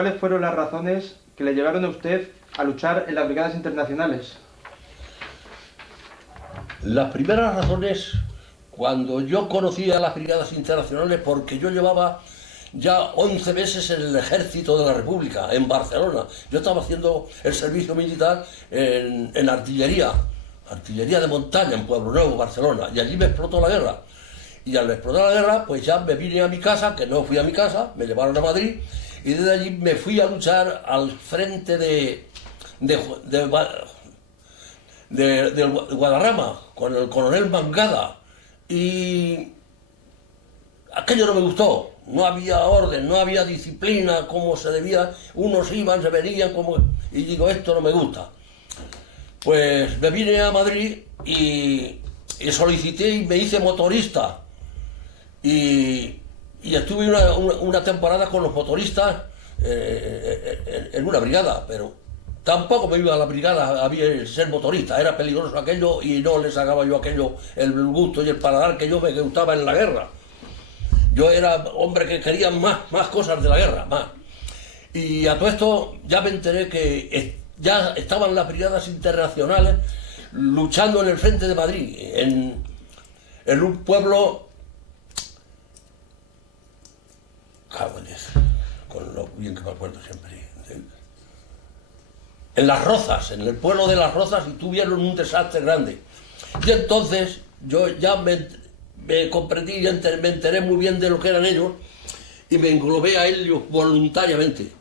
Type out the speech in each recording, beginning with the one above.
¿Cuáles fueron las razones que le llevaron a usted a luchar en las brigadas internacionales? Las primeras razones, cuando yo conocí a las brigadas internacionales, porque yo llevaba ya 11 meses en el ejército de la República, en Barcelona. Yo estaba haciendo el servicio militar en artillería de montaña en Pueblo Nuevo, Barcelona, y allí me explotó la guerra. Y al explotar la guerra, pues ya me vine a mi casa, que no fui a mi casa, me llevaron a Madrid, y desde allí me fui a luchar al frente de Guadarrama, con el coronel Mangada, y aquello no me gustó, no había orden, no había disciplina como se debía, unos iban, se venían, y digo, esto no me gusta. Pues me vine a Madrid y solicité y me hice motorista, y estuve una temporada con los motoristas en una brigada, pero tampoco me iba a la brigada a ser motorista, era peligroso aquello y no le sacaba yo aquello el gusto y el paladar que yo me gustaba en la guerra. Yo era hombre que quería más cosas de la guerra, más. Y a todo esto ya me enteré que ya estaban las brigadas internacionales luchando en el frente de Madrid, en un pueblo, con lo bien que me acuerdo siempre, en Las Rozas, en el pueblo de Las Rozas, y tuvieron un desastre grande. Y entonces yo ya me comprendí, me enteré muy bien de lo que eran ellos, y me englobé a ellos voluntariamente.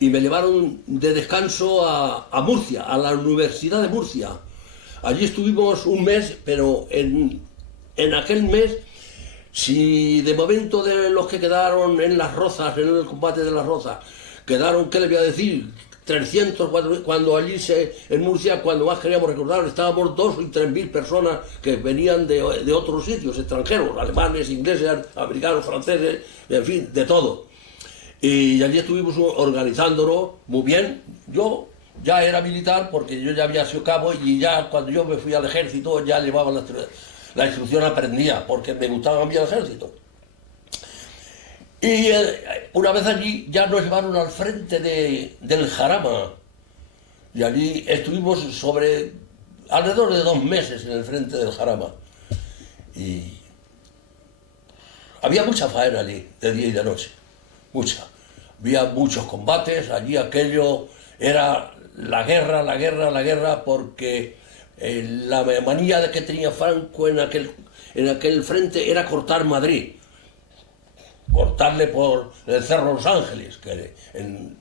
Y me llevaron de descanso a Murcia, a la Universidad de Murcia. Allí estuvimos un mes, pero en aquel mes, si de momento de los que quedaron en Las Rozas, en el combate de Las Rozas, quedaron, ¿qué le voy a decir?, 300, cuando allí en Murcia, cuando más queríamos recordar, estábamos 2.000 y 3.000 personas que venían de otros sitios, extranjeros, alemanes, ingleses, americanos, franceses, en fin, de todo. Y allí estuvimos organizándonos muy bien. Yo ya era militar porque yo ya había sido cabo, y ya cuando yo me fui al ejército ya llevaba la instrucción, aprendía, porque me gustaba a mí el ejército. Y una vez allí ya nos llevaron al frente del Jarama, y allí estuvimos alrededor de 2 meses en el frente del Jarama. Y había mucha faena allí, de día y de noche, mucha. Había muchos combates, allí aquello era la guerra, porque la manía de que tenía Franco en aquel frente era cortar Madrid. Cortarle por el Cerro Los Ángeles, que en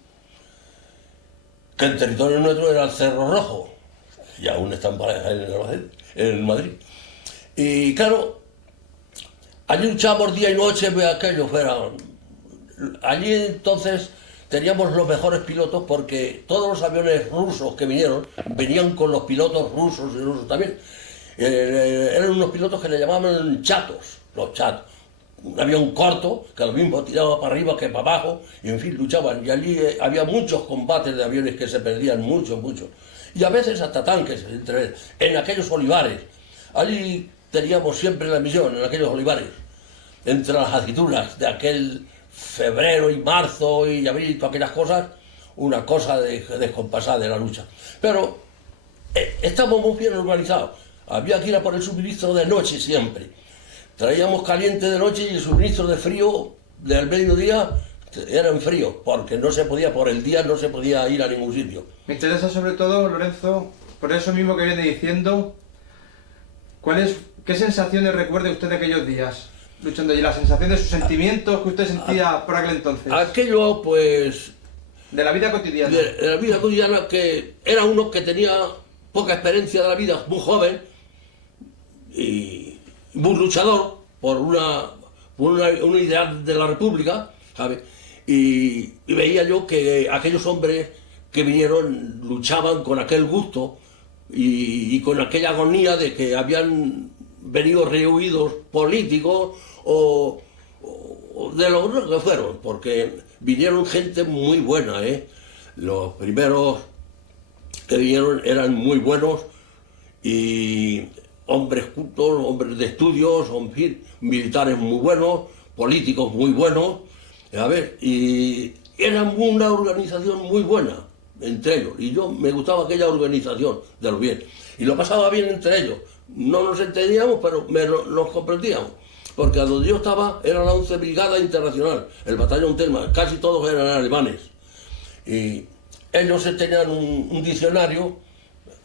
territorio nuestro era el Cerro Rojo, y aún están en Madrid. Y claro, allí luchábamos día y noche, aquello fuera. Allí entonces teníamos los mejores pilotos, porque todos los aviones rusos que venían con los pilotos rusos y rusos también. Eran unos pilotos que le llamaban chatos, los chatos. Un avión corto, que lo mismo tiraba para arriba que para abajo, y en fin, luchaban. Y allí había muchos combates de aviones que se perdían, muchos. Y a veces hasta tanques, en aquellos olivares. Allí teníamos siempre la misión, en aquellos olivares. Entre las aceitunas de aquel febrero y marzo y abril y todas aquellas cosas, una cosa descompasada de la lucha. Pero estábamos muy bien organizados. Había que ir a por el suministro de noche siempre. Traíamos caliente de noche y el suministro de frío del mediodía era en frío, porque no se podía, por el día no se podía ir a ningún sitio. Me interesa sobre todo, Lorenzo, por eso mismo que viene diciendo, ¿qué sensaciones recuerda usted de aquellos días luchando allí? Las sensaciones, sus sentimientos que usted sentía por aquel entonces. Aquello, pues, de la vida cotidiana. De la vida cotidiana, que era uno que tenía poca experiencia de la vida, muy joven, y muy luchador por una idea de la República, ¿sabes? Y veía yo que aquellos hombres que vinieron luchaban con aquel gusto y con aquella agonía de que habían venido rehuidos políticos o de lo que fueron, porque vinieron gente muy buena, ¿eh? Los primeros que vinieron eran muy buenos, y hombres cultos, hombres de estudios, militares muy buenos, políticos muy buenos, a ver, y eran una organización muy buena entre ellos, y yo me gustaba aquella organización de los bien, y lo pasaba bien entre ellos. No nos entendíamos, pero nos comprendíamos, porque a donde yo estaba era la 11 Brigada Internacional, el batallón Telma, casi todos eran alemanes, y ellos tenían un diccionario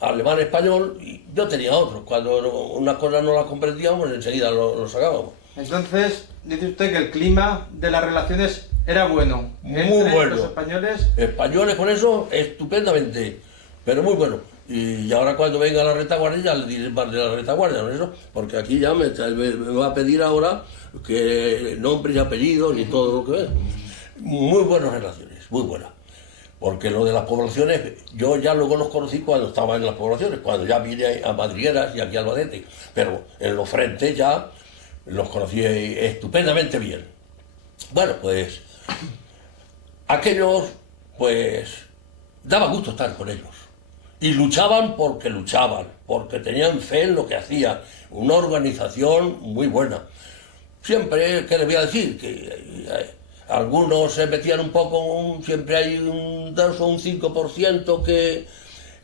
alemán-español, y yo tenía otro. Cuando una cosa no la comprendíamos, enseguida lo sacábamos. Entonces, dice usted que el clima de las relaciones era bueno. Muy entre bueno. los españoles. Españoles con eso, estupendamente, pero muy bueno. Y ahora cuando venga la retaguardia, ya le diré más de la retaguardia, ¿no? Eso, porque aquí ya me va a pedir ahora que nombres y apellidos y todo lo que es. Muy buenas relaciones, muy buenas. Porque lo de las poblaciones, yo ya luego los conocí cuando estaba en las poblaciones, cuando ya vine a Madrigueras y aquí a Albacete, pero en los frentes ya los conocí estupendamente bien. Bueno, pues aquellos, pues daba gusto estar con ellos. Y luchaban, porque tenían fe en lo que hacían, una organización muy buena. Siempre, ¿qué les voy a decir? Que algunos se metían un poco, siempre hay un 2 o un 5%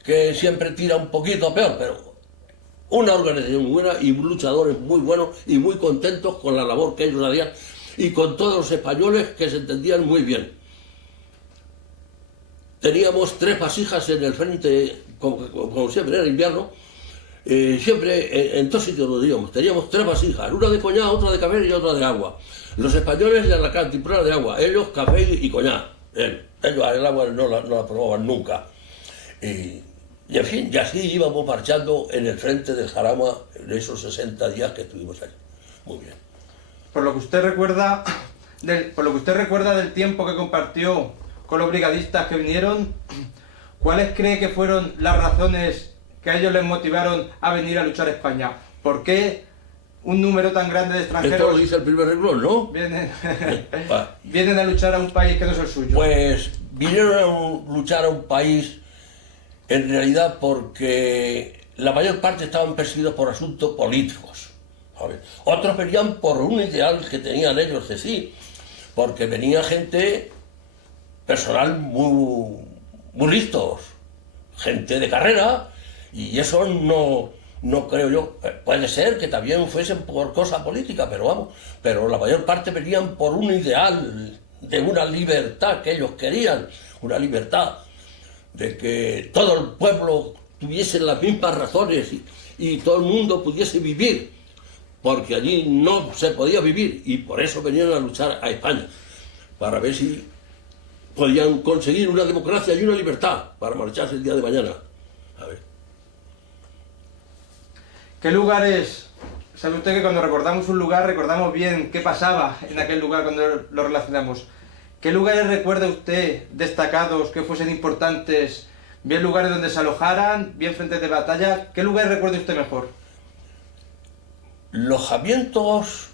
que siempre tira un poquito peor, pero una organización muy buena y luchadores muy buenos y muy contentos con la labor que ellos hacían y con todos los españoles que se entendían muy bien. Teníamos 3 vasijas en el frente, como siempre era invierno, siempre en 2 sitios nos íbamos. Teníamos 3 vasijas, una de coñac, otra de café y otra de agua. Los españoles de la cantimplora de agua, ellos café y coñac. Ellos el agua no la probaban nunca. Y en fin, y así íbamos marchando en el frente del Jarama en esos 60 días que estuvimos allí. Muy bien. Por lo que usted recuerda del tiempo que compartió con los brigadistas que vinieron, ¿cuáles cree que fueron las razones que a ellos les motivaron a venir a luchar a España? ¿Por qué un número tan grande de extranjeros Esto lo dice el primer renglón, ¿no? vienen a luchar a un país que no es el suyo? Pues vinieron a luchar a un país en realidad porque la mayor parte estaban perseguidos por asuntos políticos, ¿sabes? Otros venían por un ideal que tenían ellos de sí, porque venía gente, personal muy listos, gente de carrera, y eso no creo yo. Puede ser que también fuesen por cosa política, pero vamos, pero la mayor parte venían por un ideal de una libertad que ellos querían, una libertad de que todo el pueblo tuviese las mismas razones y todo el mundo pudiese vivir, porque allí no se podía vivir, y por eso venían a luchar a España, para ver si podían conseguir una democracia y una libertad para marcharse el día de mañana. A ver. ¿Qué lugares? Sabe usted que cuando recordamos un lugar, recordamos bien qué pasaba en aquel lugar cuando lo relacionamos. ¿Qué lugares recuerda usted destacados, que fuesen importantes? Bien lugares donde se alojaran, bien frentes de batalla. ¿Qué lugares recuerda usted mejor? Lojamientos.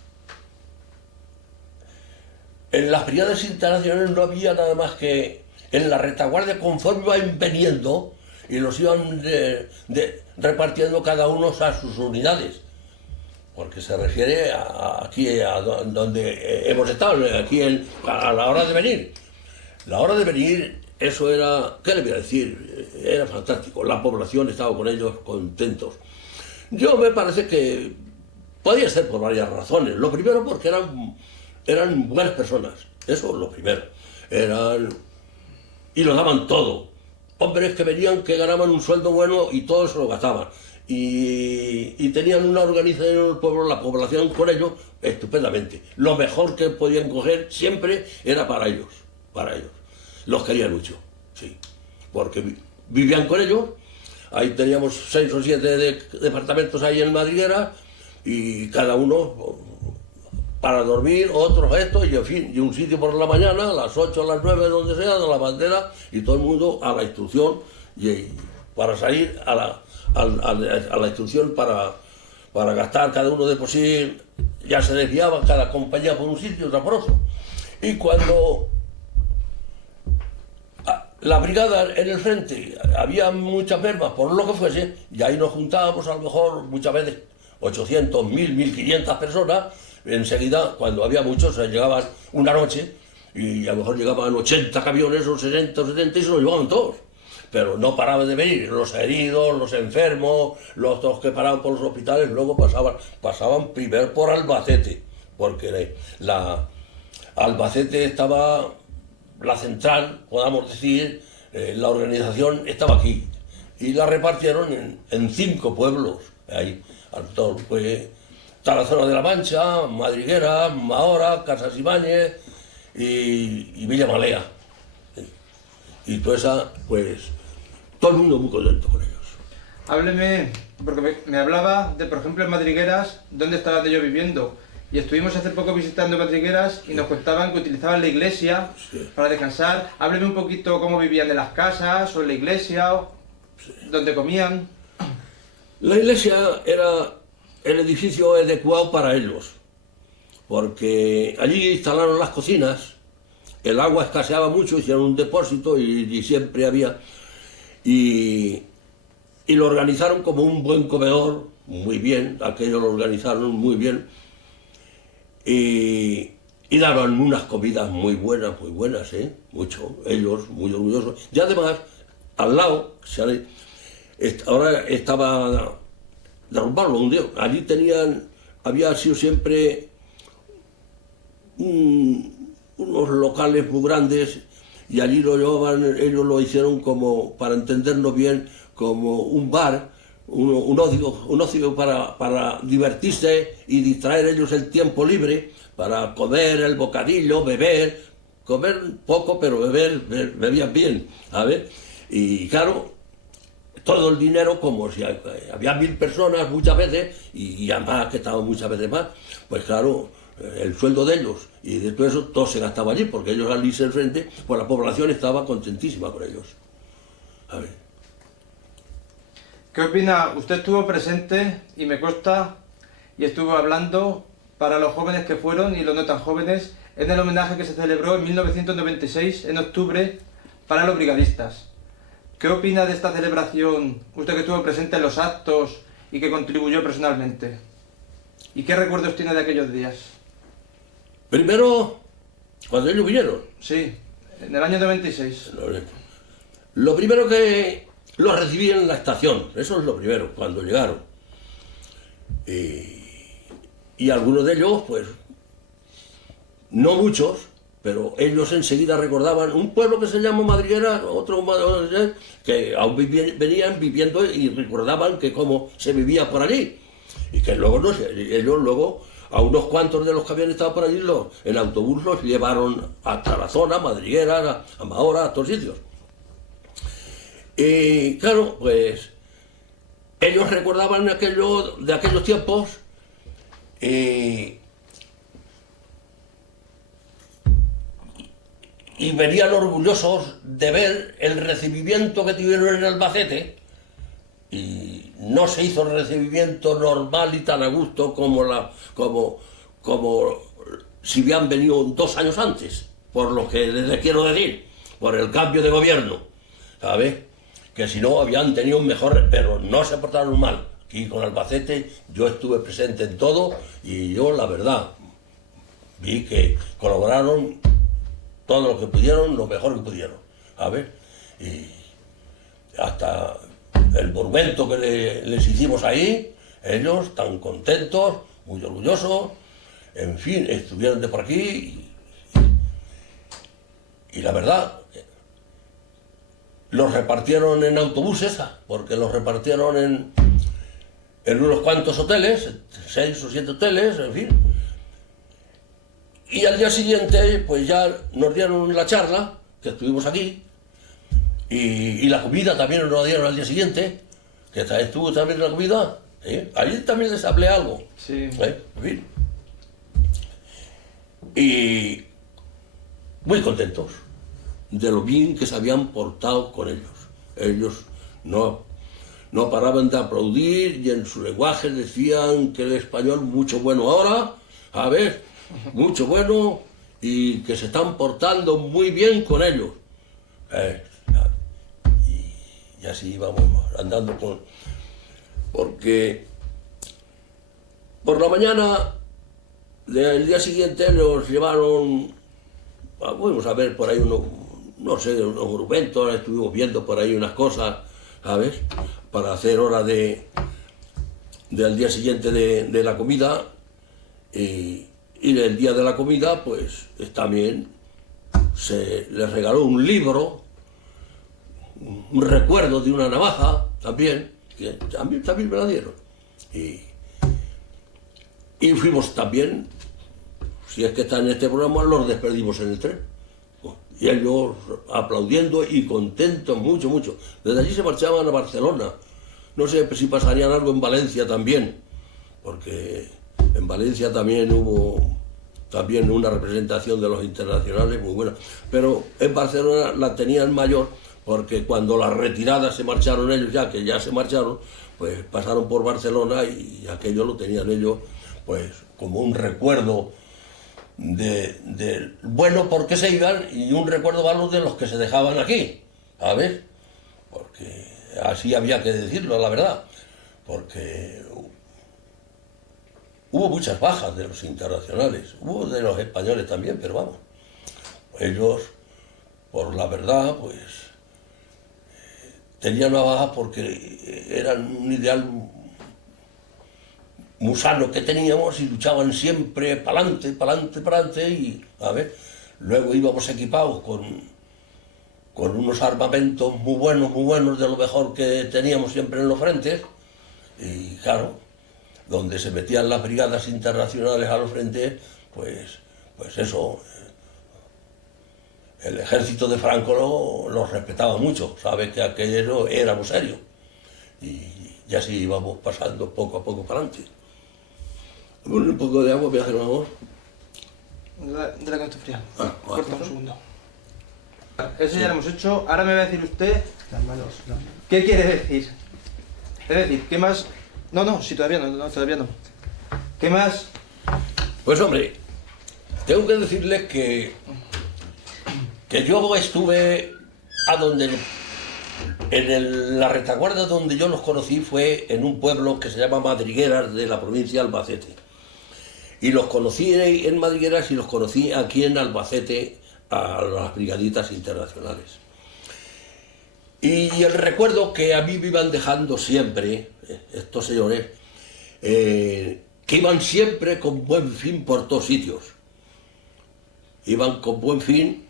En las brigadas internacionales no había nada más que en la retaguardia, conforme iban veniendo y los iban repartiendo cada uno a sus unidades, porque se refiere aquí a donde hemos estado, aquí a la hora de venir. La hora de venir, eso era, ¿qué le voy a decir? Era fantástico, la población estaba con ellos contentos. Yo me parece que podía ser por varias razones. Lo primero porque eran buenas personas, eso es lo primero. Y lo daban todo. Hombres que venían que ganaban un sueldo bueno y todo se lo gastaban. Y tenían una organización en el pueblo, la población con ellos, estupendamente. Lo mejor que podían coger siempre era para ellos. Los querían mucho, sí. Porque vivían con ellos. Ahí teníamos 6 o 7 departamentos ahí en Madriguera, y cada uno para dormir, otros esto, y en fin, y un sitio por la mañana, a las 8, a las 9, donde sea, de la bandera, y todo el mundo a la instrucción, y para salir a la instrucción para gastar cada uno de por sí. Ya se desviaban cada compañía por un sitio, otra por otro. Y cuando la brigada en el frente había muchas mermas, por lo que fuese, y ahí nos juntábamos a lo mejor muchas veces 800, 1000, 1500 personas. Enseguida, cuando había muchos, llegaban una noche y a lo mejor llegaban 80 camiones o 60 o 70 y se los llevaban todos. Pero no paraban de venir, los heridos, los enfermos, los dos que paraban por los hospitales, luego pasaban primero por Albacete, porque Albacete estaba, la central, podamos decir, la organización estaba aquí, y la repartieron en 5 pueblos, ahí, pues, Tarazona de la Mancha, Madriguera, Mahora, Casas Ibáñez y Villa Malea. Y toda esa, pues, todo el mundo muy contento con ellos. Hábleme, porque me hablaba de, por ejemplo, en Madrigueras, dónde estaban ellos viviendo. Y estuvimos hace poco visitando Madrigueras y nos contaban que utilizaban la iglesia para descansar. Hábleme un poquito cómo vivían en las casas o en la iglesia, o dónde comían. La iglesia era el edificio adecuado para ellos, porque allí instalaron las cocinas, el agua escaseaba mucho, hicieron un depósito y siempre había, y lo organizaron como un buen comedor, muy bien, aquello lo organizaron muy bien, y daban unas comidas muy buenas, mucho, ellos muy orgullosos, y además, al lado, ahora estaba derrumbarlo un día. Allí había sido siempre unos locales muy grandes y allí lo llevaban, ellos lo hicieron como, para entendernos bien, como un bar, un ocio para divertirse y distraer ellos el tiempo libre, para comer el bocadillo, beber, comer poco pero bebían bien, ¿sabes? Y claro, todo el dinero, como si había 1000 personas muchas veces, y además que estaban muchas veces más, pues claro, el sueldo de ellos y de todo eso, todo se gastaba allí, porque ellos al irse al frente, pues la población estaba contentísima con ellos. A ver. ¿Qué opina? Usted estuvo presente, y me consta, y estuvo hablando para los jóvenes que fueron y los no tan jóvenes, en el homenaje que se celebró en 1996, en octubre, para los brigadistas. ¿Qué opina de esta celebración, usted que estuvo presente en los actos y que contribuyó personalmente? ¿Y qué recuerdos tiene de aquellos días? Primero, cuando ellos vinieron. Sí, en el año 96. Lo primero que los recibí en la estación, eso es lo primero, cuando llegaron. Y algunos de ellos, pues, no muchos, pero ellos enseguida recordaban un pueblo que se llama Madriguera, otro que aún venían viviendo y recordaban que cómo se vivía por allí. Y que luego, no sé, ellos luego, a unos cuantos de los que habían estado por allí, en autobús los llevaron a Tarazona, Madriguera, a Mahora, a todos sitios. Y claro, pues, ellos recordaban de aquellos tiempos, y venían orgullosos de ver el recibimiento que tuvieron en Albacete, y no se hizo el recibimiento normal y tan a gusto como si habían venido 2 años antes, por lo que les quiero decir, por el cambio de gobierno, ¿sabes? Que si no habían tenido un mejor, pero no se portaron mal. Aquí con Albacete yo estuve presente en todo y yo, la verdad, vi que colaboraron todo lo que pudieron, lo mejor que pudieron, ¿sabes? Y hasta el monumento que les hicimos ahí, ellos tan contentos, muy orgullosos, en fin, estuvieron de por aquí y la verdad, los repartieron en autobuses, porque los repartieron en unos cuantos hoteles, 6 o 7 hoteles, en fin. Y al día siguiente, pues ya nos dieron la charla, que estuvimos aquí, y la comida también nos la dieron al día siguiente, que estuvo también la comida, ¿eh? Allí también les hablé algo, sí. En fin. Y muy contentos de lo bien que se habían portado con ellos. Ellos no paraban de aplaudir y en su lenguaje decían que el español mucho bueno ahora, a ver, mucho bueno, y que se están portando muy bien con ellos. Y así íbamos andando porque por la mañana del día siguiente nos llevaron fuimos a ver por ahí unos, no sé, unos monumentos, estuvimos viendo por ahí unas cosas, ¿sabes? Para hacer hora del día siguiente de la comida. Y el día de la comida, pues también se les regaló un libro, un recuerdo de una navaja también, que también me la dieron. Y fuimos también, si es que está en este programa, los despedimos en el tren. Y ellos aplaudiendo y contentos, mucho, mucho. Desde allí se marchaban a Barcelona. No sé si pasarían algo en Valencia también, porque en Valencia también hubo una representación de los internacionales muy buena. Pero en Barcelona la tenían mayor, porque cuando las retiradas se marcharon ellos, ya que ya se marcharon, pues pasaron por Barcelona y aquello lo tenían ellos pues como un recuerdo de bueno porque se iban y un recuerdo malo de los que se dejaban aquí, ¿sabes? Porque así había que decirlo, la verdad, porque hubo muchas bajas de los internacionales, hubo de los españoles también, pero vamos, ellos, por la verdad, pues tenían una baja porque eran un ideal muy sano que teníamos y luchaban siempre para adelante y, a ver, luego íbamos equipados con unos armamentos muy buenos, de lo mejor que teníamos siempre en los frentes, y claro, donde se metían las brigadas internacionales a los frentes, pues eso, el ejército de Franco los respetaba mucho, sabe que aquello era muy serio, y así íbamos pasando poco a poco para adelante. Un poco de agua, voy a hacer un amor. De la que no esté fría. Corta un segundo. Eso ya lo hemos hecho. Ahora me va a decir usted qué quiere decir. Es decir, ¿qué más? No, sí, todavía no. ¿Qué más? Pues hombre, tengo que decirles que yo estuve a donde, la retaguardia donde yo los conocí fue en un pueblo que se llama Madrigueras, de la provincia de Albacete. Y los conocí en Madrigueras y los conocí aquí en Albacete a las brigaditas internacionales. Y el recuerdo que a mí me iban dejando siempre, estos señores, que iban siempre con buen fin por todos sitios. Iban con buen fin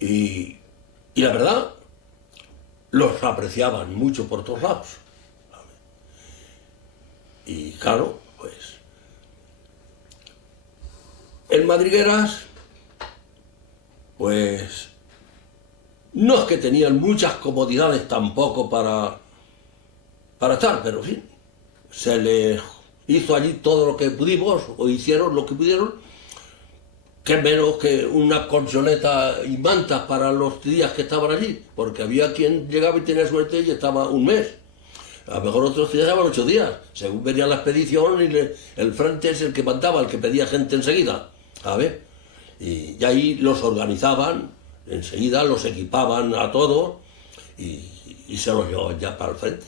y la verdad, los apreciaban mucho por todos lados. Y claro, pues en Madrigueras, pues no es que tenían muchas comodidades tampoco para estar, pero en fin, se les hizo allí todo lo que pudimos, o hicieron lo que pudieron, que menos que una colchoneta y mantas para los días que estaban allí, porque había quien llegaba y tenía suerte y estaba un mes. A lo mejor otros días estaban 8 días, según venía la expedición, y el frente es el que mandaba, el que pedía gente enseguida, ¿sabes? Y ahí los organizaban, enseguida los equipaban a todos y se los llevaban ya para el frente.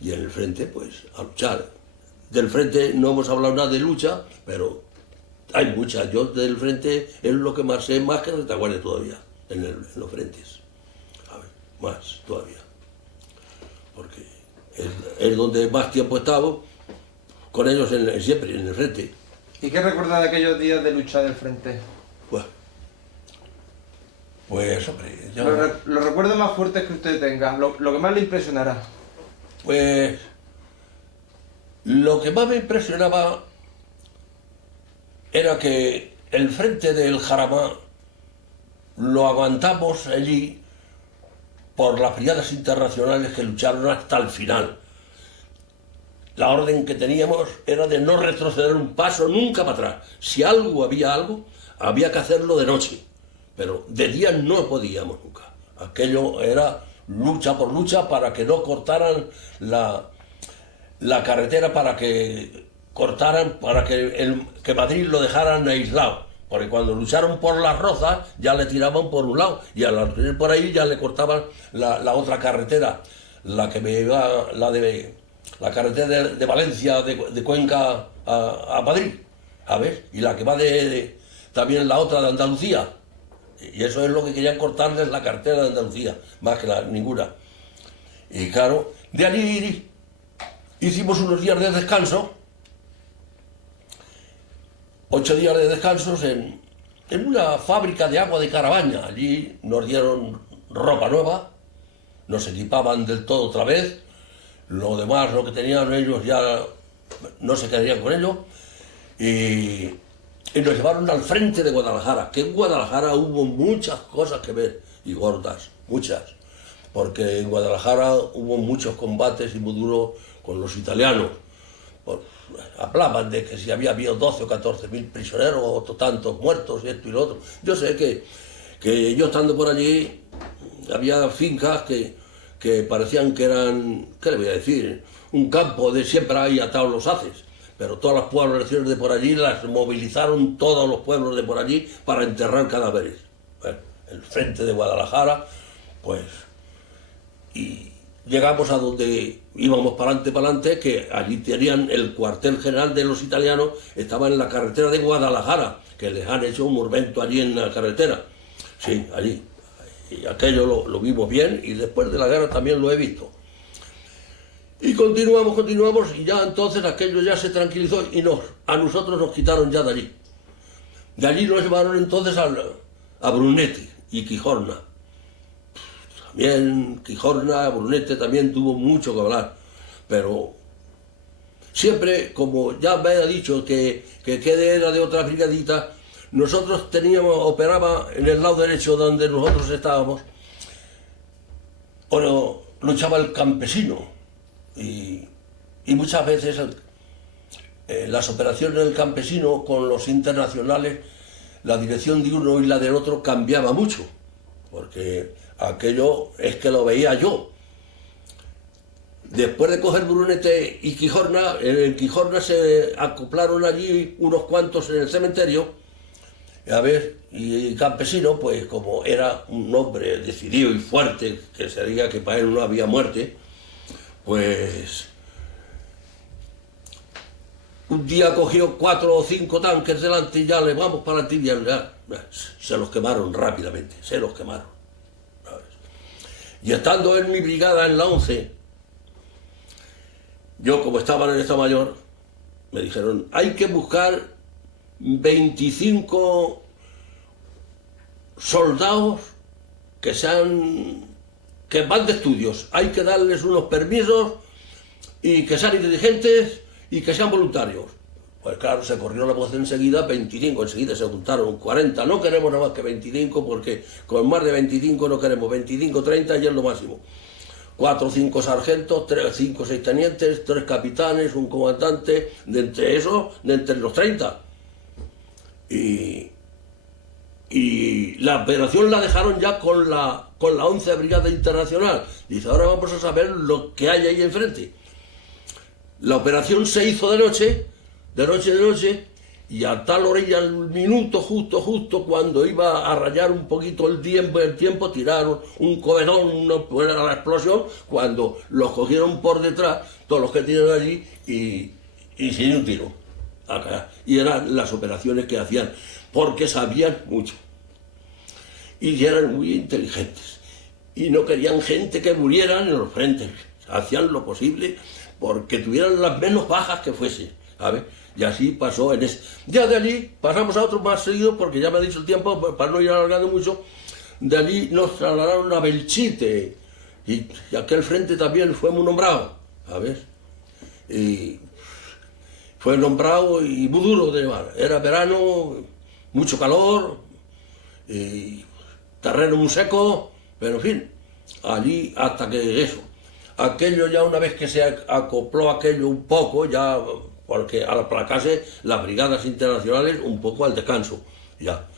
Y en el frente, pues, a luchar. Del frente no hemos hablado nada de lucha, pero hay muchas. Yo del frente es lo que más sé, más que de retaguardia todavía, en los frentes. A ver, más todavía. Porque es donde más tiempo he estado con ellos siempre, en el frente. ¿Y qué recuerda de aquellos días de lucha del frente? Pues hombre, yo... Los recuerdos más fuertes que usted tenga, lo que más le impresionará. Pues lo que más me impresionaba era que el frente del Jarama lo aguantamos allí por las brigadas internacionales que lucharon hasta el final. La orden que teníamos era de no retroceder un paso nunca para atrás. Si había algo, había que hacerlo de noche, pero de día no podíamos nunca. Aquello era lucha por lucha para que no cortaran la carretera, para que Madrid lo dejaran aislado. Porque cuando lucharon por Las Rozas ya le tiraban por un lado y al ir por ahí ya le cortaban la otra carretera, la que me iba, la carretera de Valencia, de Cuenca a Madrid, ¿sabes? Y la que va también la otra de Andalucía, Y eso es lo que querían cortarles la cartera de Andalucía, más que ninguna. Y claro, de allí hicimos unos días de descanso, 8 días de descansos en una fábrica de agua de Carabaña. Allí nos dieron ropa nueva, nos equipaban del todo otra vez, lo demás, lo que tenían ellos ya no se quedarían con ello, y nos llevaron al frente de Guadalajara, que en Guadalajara hubo muchas cosas que ver, y gordas, muchas, porque en Guadalajara hubo muchos combates y muy duros con los italianos. Hablaban de que si había habido 12 o 14 mil prisioneros, o tantos muertos, y esto y lo otro. Yo sé que yo estando por allí, había fincas que parecían que eran, ¿qué le voy a decir?, un campo de siempre ahí atados los haces. Pero todas las poblaciones de por allí las movilizaron todos los pueblos de por allí para enterrar cadáveres. Bueno, el frente de Guadalajara, pues, y llegamos a donde íbamos para adelante, que allí tenían el cuartel general de los italianos, estaba en la carretera de Guadalajara, que les han hecho un monumento allí en la carretera. Sí, allí. Y aquello lo vimos bien, y después de la guerra también lo he visto. Y continuamos, y ya entonces aquello ya se tranquilizó, y a nosotros nos quitaron ya de allí. De allí nos llevaron entonces a Brunete y Quijorna. También Quijorna, Brunete también tuvo mucho que hablar, pero siempre, como ya me ha dicho que Quede era de otra brigadita, nosotros operaba en el lado derecho donde nosotros estábamos, pero luchaba el campesino, y muchas veces las operaciones del campesino con los internacionales, la dirección de uno y la del otro cambiaba mucho, porque aquello es que lo veía yo. Después de coger Brunete y Quijorna, en Quijorna se acoplaron allí unos cuantos en el cementerio, a ver, y Campesino, pues como era un hombre decidido y fuerte, que se diga que para él no había muerte, pues un día cogió 4 o 5 tanques delante y ya le vamos para la tibia, ya se los quemaron rápidamente, se los quemaron. ¿Sabes? Y estando en mi brigada en la 11, yo como estaba en el Estado Mayor, me dijeron, hay que buscar 25 soldados que van de estudios, hay que darles unos permisos y que sean inteligentes y que sean voluntarios. Pues claro, se corrió la voz enseguida, 25, enseguida se juntaron 40, no queremos nada más que 25 porque con más de 25 no queremos, 25, 30 ya es lo máximo. 4 o 5 sargentos, 5 o 6 tenientes, 3 capitanes, un comandante, de entre los 30. Y la operación la dejaron ya con la 11 Brigada Internacional. Dice, ahora vamos a saber lo que hay ahí enfrente. La operación se hizo de noche, y a tal orilla, al minuto justo cuando iba a rayar un poquito el tiempo, tiraron un cobedón, la explosión, cuando los cogieron por detrás, todos los que tienen allí, y sin un tiro. Acá. Y eran las operaciones que hacían, porque sabían mucho. Y eran muy inteligentes. Y no querían gente que muriera en los frentes. Hacían lo posible porque tuvieran las menos bajas que fuese, ¿sabes? Y así pasó en ese. Ya de allí pasamos a otro más seguido, porque ya me ha dicho el tiempo, para no ir alargando mucho. De allí nos trasladaron a Belchite, y aquel frente también fue muy nombrado, ¿sabes? Y fue nombrado y muy duro de llevar. Era verano, mucho calor, y terreno muy seco, pero en fin, allí hasta que eso. Aquello ya una vez que se acopló aquello un poco, ya, porque al aplacarse las brigadas internacionales un poco al descanso, ya.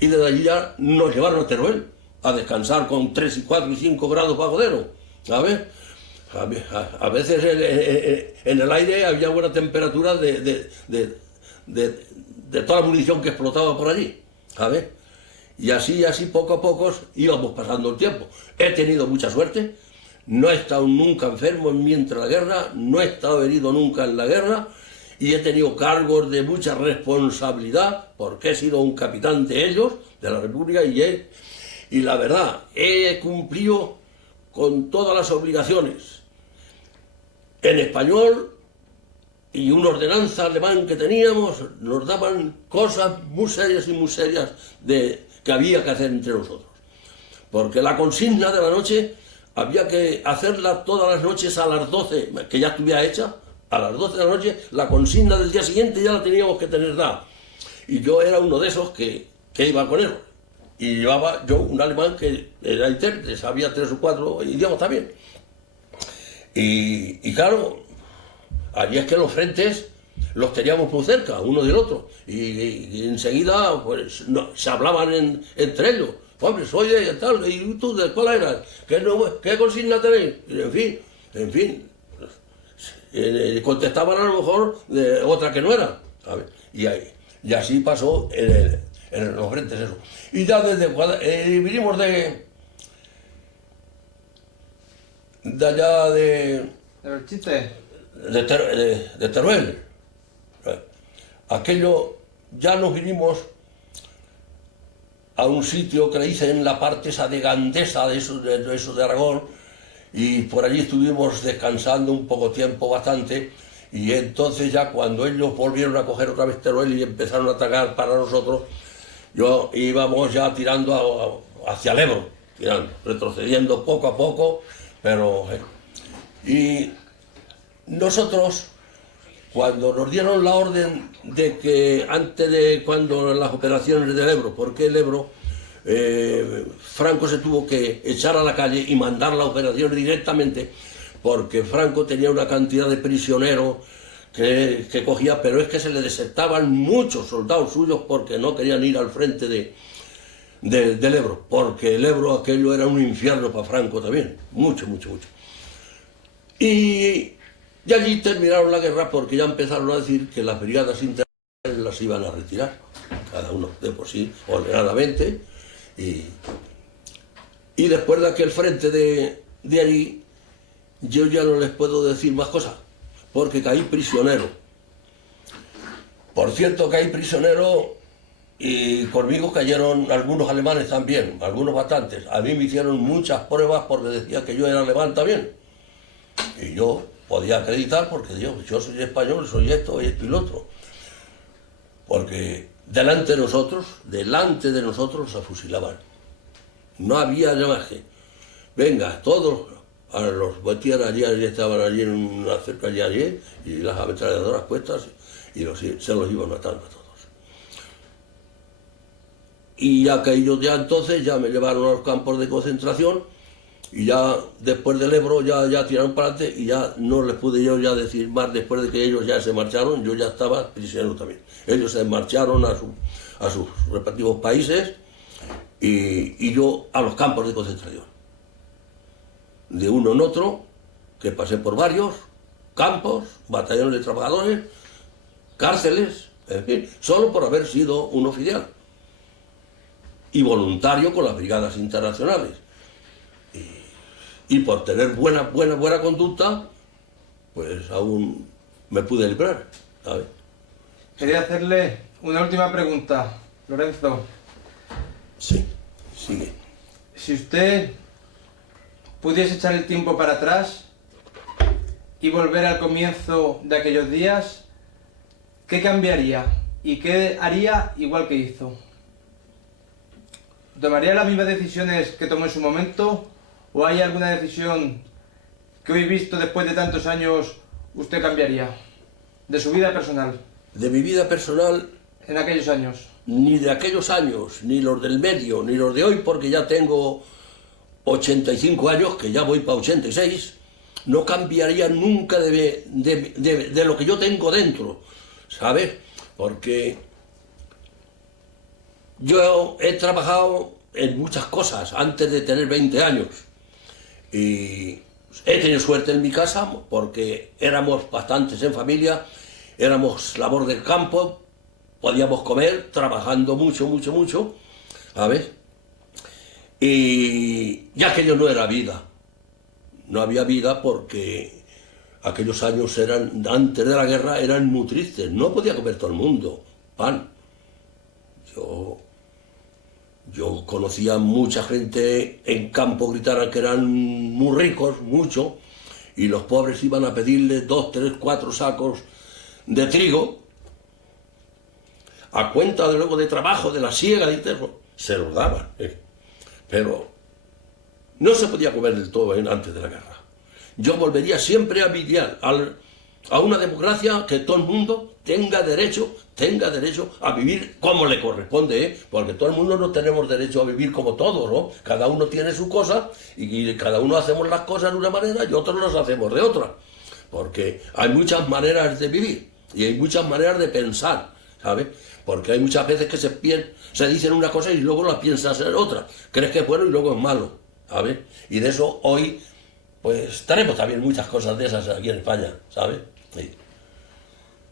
Y desde allí ya nos llevaron a Teruel a descansar con 3 y 4 y 5 grados bajo cero, ¿sabes? A veces en el aire había buena temperatura de toda la munición que explotaba por allí, ¿sabes? Y así poco a poco íbamos pasando el tiempo. He tenido mucha suerte, no he estado nunca enfermo mientras la guerra, no he estado herido nunca en la guerra, y he tenido cargos de mucha responsabilidad, porque he sido un capitán de ellos, de la República, y la verdad, he cumplido con todas las obligaciones en español, y una ordenanza alemán que teníamos nos daban cosas muy serias que había que hacer entre nosotros. Porque la consigna de la noche había que hacerla todas las noches a las 12, que ya estuviera hecha, a las 12 de la noche, la consigna del día siguiente ya la teníamos que tener dada. Y yo era uno de esos que iba con él. Y llevaba yo un alemán que era intérprete, sabía 3 o 4 idiomas también. Y claro, allí es que los frentes los teníamos muy cerca, uno del otro, y enseguida pues, se hablaban entre ellos. Hombre, soy de tal, y tú de cuál eras, ¿qué consigna tenéis? En fin, contestaban a lo mejor de otra que no era, ¿sabes? Y así pasó en los frentes eso. Y ya desde vinimos de allá ¿De Belchite? de Teruel. Aquello, ya nos vinimos a un sitio que le dicen la parte esa de Gandesa, de eso de Aragón, y por allí estuvimos descansando un poco tiempo, bastante, y entonces ya cuando ellos volvieron a coger otra vez Teruel y empezaron a atacar para nosotros, yo íbamos ya tirando hacia el Ebro, retrocediendo poco a poco, pero... Y nosotros, cuando nos dieron la orden de que antes de cuando las operaciones del Ebro, porque el Ebro, Franco se tuvo que echar a la calle y mandar la operación directamente, porque Franco tenía una cantidad de prisioneros que cogía, pero es que se le desertaban muchos soldados suyos porque no querían ir al frente del Ebro, porque el Ebro aquello era un infierno para Franco también, mucho. Y allí terminaron la guerra porque ya empezaron a decir que las brigadas internacionales las iban a retirar, cada uno de por sí, ordenadamente. Y después de aquel frente de allí, yo ya no les puedo decir más cosas, porque caí prisionero. Por cierto, caí prisionero y conmigo cayeron algunos alemanes también, algunos bastantes. A mí me hicieron muchas pruebas porque decía que yo era alemán también. Y yo podía acreditar porque yo soy español, soy esto y lo otro. Porque delante de nosotros se fusilaban. No había más que, venga, todos a los metían allí estaban allí en una cercanía allí, y las ametralladoras puestas, y se los iban matando a todos. Y aquellos ya entonces ya me llevaron a los campos de concentración, y ya después del Ebro ya tiraron para adelante, y ya no les pude yo ya decir más. Después de que ellos ya se marcharon, yo ya estaba prisionero también. Ellos se marcharon a sus respectivos países, y yo a los campos de concentración. De uno en otro, que pasé por varios campos, batallones de trabajadores, cárceles, en fin, solo por haber sido un oficial y voluntario con las brigadas internacionales. Y por tener buena conducta, pues aún me pude librar, ¿sabes? Quería hacerle una última pregunta, Lorenzo. Sí, sigue. Si usted pudiese echar el tiempo para atrás y volver al comienzo de aquellos días, ¿qué cambiaría? ¿Y qué haría igual que hizo? ¿Tomaría las mismas decisiones que tomó en su momento? ¿O hay alguna decisión que hoy visto después de tantos años usted cambiaría? De su vida personal. De mi vida personal... En aquellos años. Ni de aquellos años, ni los del medio, ni los de hoy, porque ya tengo 85 años, que ya voy para 86, no cambiaría nunca de lo que yo tengo dentro, ¿sabes? Porque yo he trabajado en muchas cosas antes de tener 20 años. Y he tenido suerte en mi casa porque éramos bastantes en familia, éramos labor del campo, podíamos comer trabajando mucho, ¿sabes? Y ya aquello no era vida, no había vida porque aquellos años eran, antes de la guerra, eran muy tristes. No podía comer todo el mundo pan. Yo conocía mucha gente en campo, gritaran que eran muy ricos, mucho, y los pobres iban a pedirles 2, 3, 4 sacos de trigo, a cuenta de luego de trabajo, de la siega, se los daban. Pero no se podía comer del todo antes de la guerra. Yo volvería siempre a mi ideal, a una democracia que todo el mundo tenga derecho a vivir como le corresponde, porque todo el mundo no tenemos derecho a vivir como todos, ¿no? Cada uno tiene su cosa y cada uno hacemos las cosas de una manera y otros las hacemos de otra, porque hay muchas maneras de vivir y hay muchas maneras de pensar, ¿sabes? Porque hay muchas veces que se dicen una cosa y luego la piensas en otra, crees que es bueno y luego es malo, ¿sabes? Y de eso hoy pues tenemos también muchas cosas de esas aquí en España, ¿sabes? Sí.